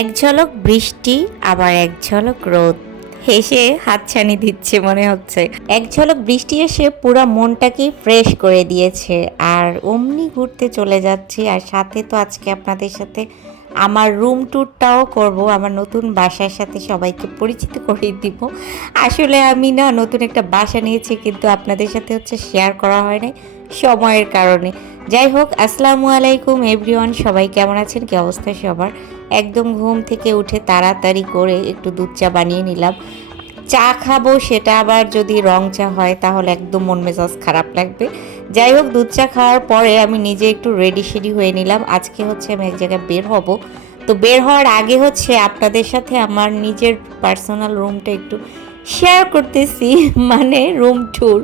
এক ঝলক বৃষ্টি আবার এক ঝলক রোদ হেসে হাতছানি দিচ্ছে মনে হচ্ছে। এক ঝলক বৃষ্টি এসে পুরো মনটাকে ফ্রেশ করে দিয়েছে। আর অমনি ঘুরতে চলে যাচ্ছি, আর সাথে তো আজকে আপনাদের সাথে আমার রুম ট্যুরটাও করব, আমার নতুন বাসার সাথে সবাইকে পরিচিত করিয়ে দিব। আসলে আমি না নতুন একটা বাসা নিয়েছি, কিন্তু আপনাদের সাথে হচ্ছে শেয়ার করা হয় নাই সময়ের কারণে। যাই হোক, আসসালামু আলাইকুম এভরিওয়ান, সবাই কেমন আছেন, কি অবস্থা সবার। একদম ঘুম থেকে উঠে তাড়াতাড়ি করে একটু দুধ চা বানিয়ে নিলাম। চা খাবো, সেটা আবার যদি রং চা হয় তাহলে একদম মন মেজাজ খারাপ লাগবে। যাই হোক, দুধ চা খাওয়ার পরে আমি নিজে একটু রেডি সেডি হয়ে নিলাম। আজকে হচ্ছে আমি এক জায়গায় বের হব, তো বের হওয়ার আগে হচ্ছে আপনাদের সাথে আমার নিজের পার্সোনাল রুমটা একটু শেয়ার করতেছি। মানে রুম ট্যুর।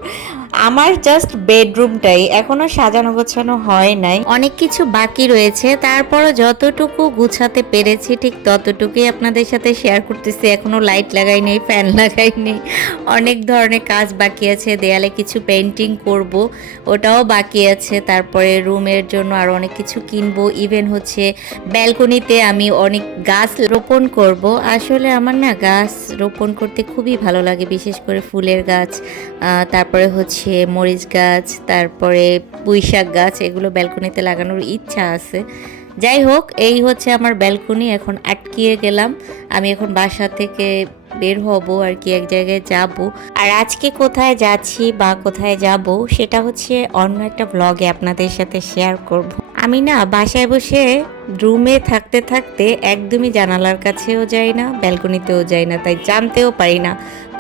আমার জাস্ট বেডরুমটাই এখনো সাজানো গোছানো হয় নাই, অনেক কিছু বাকি রয়েছে। তারপরও যতটুকু গুছাতে পেরেছি ঠিক ততটুকুই আপনাদের সাথে শেয়ার করতেছি। এখনো লাইট লাগাই নেই, ফ্যান লাগাই নেই, অনেক ধরনের কাজ বাকি আছে। দেয়ালে কিছু পেন্টিং করব, ওটাও বাকি আছে। তারপরে রুমের জন্য আরও অনেক কিছু কিনবো। ইভেন হচ্ছে ব্যালকনিতে আমি অনেক গাছ রোপণ করব। আসলে আমার না গাছ রোপণ করতে খুবই ভালো লাগে, বিশেষ করে ফুলের গাছ, তারপরে হচ্ছে মরিচ গাছ, তারপরে পুঁইশাক গাছ, এগুলো ব্যালকনিতে লাগানোর ইচ্ছা আছে। যাই হোক, এই হচ্ছে আমার ব্যালকনি। এখন আটকিয়ে গেলাম, আমি এখন বাসা থেকে বের হব আর কি, এক জায়গায় যাব। আর আজকে কোথায় যাচ্ছি বা কোথায় যাব সেটা হচ্ছে অন্য একটা ব্লগে আপনাদের সাথে শেয়ার করব। আমি না বাসায় বসে রুমে থাকতে থাকতে একদমই জানালার কাছেও যাই না, ব্যালকনিতেও যাই না, তাই জানতেও পারি না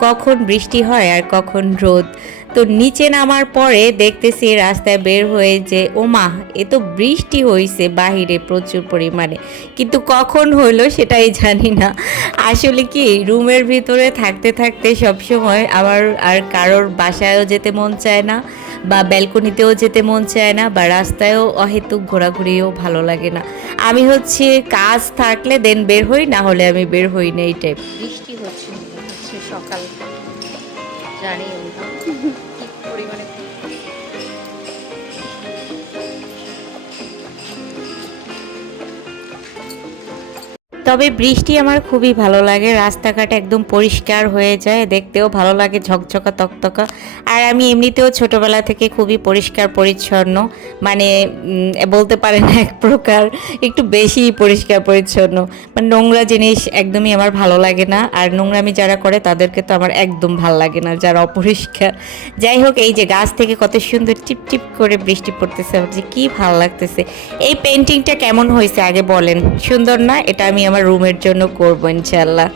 কখন বৃষ্টি হয় আর কখন রোদ। তো নিচে নামার পরে দেখতেছি রাস্তায় বের হয়ে যে ওমা, এ তো বৃষ্টি হয়েছে বাহিরে প্রচুর পরিমাণে, কিন্তু কখন হইলো সেটাই জানি না। আসলে কি রুমের ভিতরে থাকতে থাকতে সবসময় আবার আর কারোর বাসায়ও যেতে মন চায় না, বা ব্যালকনিতেও যেতে মন চায় না, বা রাস্তায়ও অহেতুক ঘোরাঘুরিও ভালো লাগে না। আমি হচ্ছে কাজ থাকলে দেন বের হই, না হলে আমি বের হই না এই টাইপ। বৃষ্টি হচ্ছে সকাল, জানি পরিমাণে। তবে বৃষ্টি আমার খুবই ভালো লাগে, রাস্তাঘাট একদম পরিষ্কার হয়ে যায়, দেখতেও ভালো লাগে, ঝকঝকা তকতকা। আর আমি এমনিতেও ছোটবেলা থেকে খুবই পরিষ্কার পরিচ্ছন্ন, মানে বলতে পারেন এক প্রকার একটু বেশি পরিষ্কার পরিচ্ছন্ন। মানে নোংরা জিনিস একদমই আমার ভালো লাগে না, আর নোংরামি যারা করে তাদেরকে তো আমার একদম ভালো লাগে না, যারা অপরিষ্কার। যাই হোক, এই যে গাছ থেকে কত সুন্দর টিপ টিপ করে বৃষ্টি পড়তেছে, আমার যে কি ভালো লাগতেছে। এই পেন্টিংটা কেমন হয়েছে আগে বলেন, সুন্দর না? এটা আমি আমার রুমের জন্য করবো ইনশাল্লাহ।